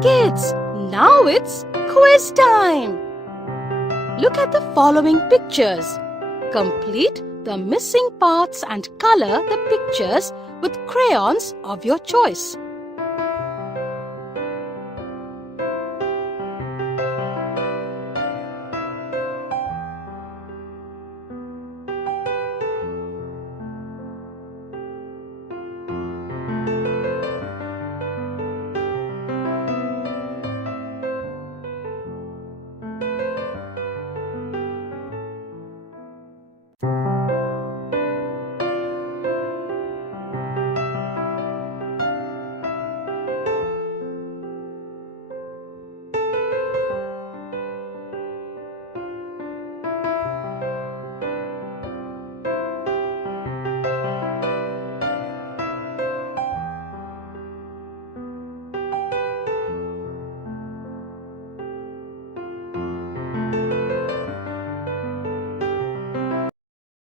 Kids, now it's quiz time! Look at the following pictures. Complete the missing parts and color the pictures with crayons of your choice.